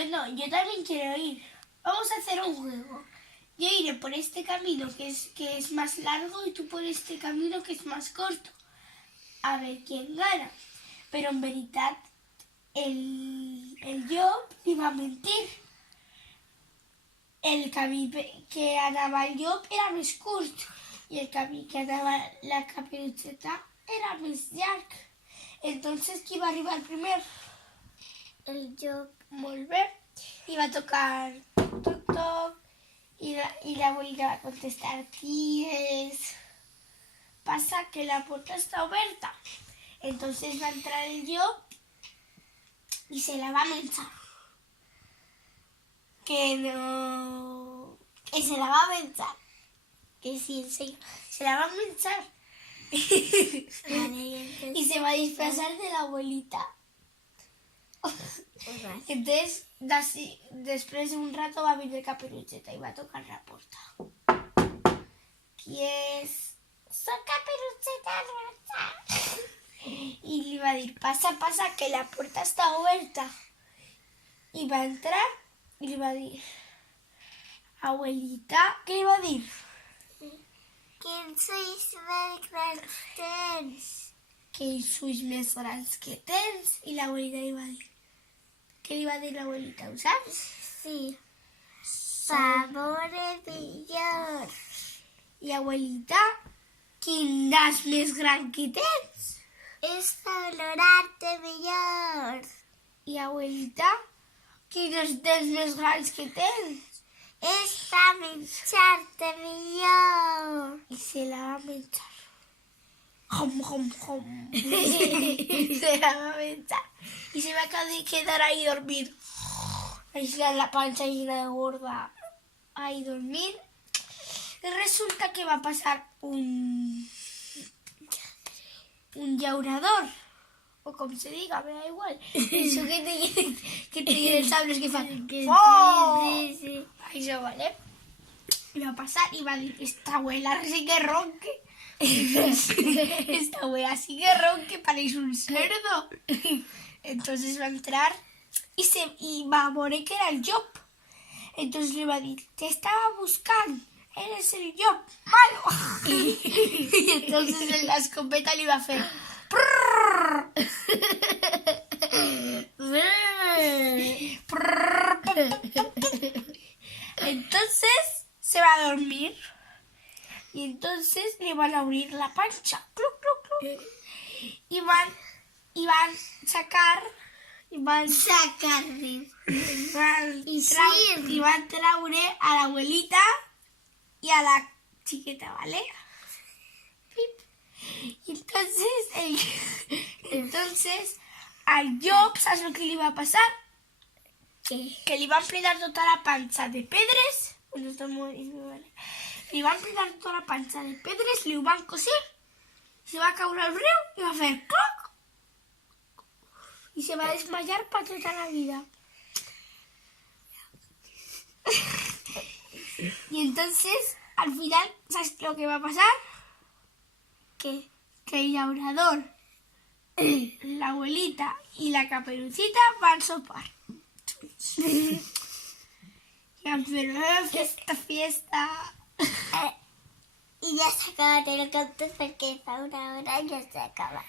Bueno, yo también quiero ir. Vamos a hacer un juego. Yo iré por este camino que es más largo y tú por este camino que es más corto. A ver quién gana. Pero en verdad el Job iba a mentir. El camí que anava el Job era més curt y el camí que anava la Caperucita era més llarg. Entonces, qui va arribar primer? El Job. Molt bé. I va tocar toc, toc, y la abuelita va contestar, ¿qui es? Pasa que la puerta está abierta. Entonces va a entrar el Job y se la va a menjar. Que no... Que se la va a menjar. Que sí, en serio. Se la va a menjar. Y se va a disfrazar de la abuelita. Entonces, después de un rato va a venir Caperucita y va a tocar la puerta. ¿Qui es? Soy Caperucita Rosa. Y le va a decir, pasa, pasa, que la puerta está abierta. Y va a entrar y le va a decir, abuelita, ¿qué le va a decir? ¿Quién sois més grans tens? Que sois més grans que tens. I l'abuelita li va dir. Què li va dir l'abuelita, ho saps? Sí. Favor millor. I abuelita, quin nas més gran que tens? És valorar-te millor. I abuelita, quins dents més grans que tens? És per menjar-te millor. Y se la va a menjar. Jom, jom, jom. Se la va a menjar. Y se va a quedar ahí dormir. Ahí la pancha llena de gorda. Ahí dormir. Y resulta que va a pasar un llaurador. O como se diga, me da igual. Eso que te lleven sables que fan. ¡Oh! Sí. Eso, ¿vale? Y va a pasar y va a decir, esta abuela sí que ronque. Esta abuela sí que ronque, parece un cerdo. Entonces va a entrar y va a morir que era el Job. Entonces le va a decir, te estaba buscando, eres el Job, malo. Y entonces en la escopeta le va a hacer... Entonces se va a dormir y entonces le van a abrir la pancha, cluc, cluc, cluc, y van a sacar y van a traure a la abuelita y a la chiqueta, ¿vale? Y entonces al Job, ¿sabes lo que le iba a pasar? Que li van plegar tota la panxa de pedres, bueno, està molt vale. Li van plegar tota la panxa de pedres, li ho van coser, se va caure al riu i va fer cloc i se va desmayar per tota la vida. Y entonces, al final, ¿sabes lo que va a pasar? Que el llaurador, la abuelita y la Caperucita van a sopar. Fiesta. I ja s'ha acabat el conte perquè fa una hora ja s'ha acabat.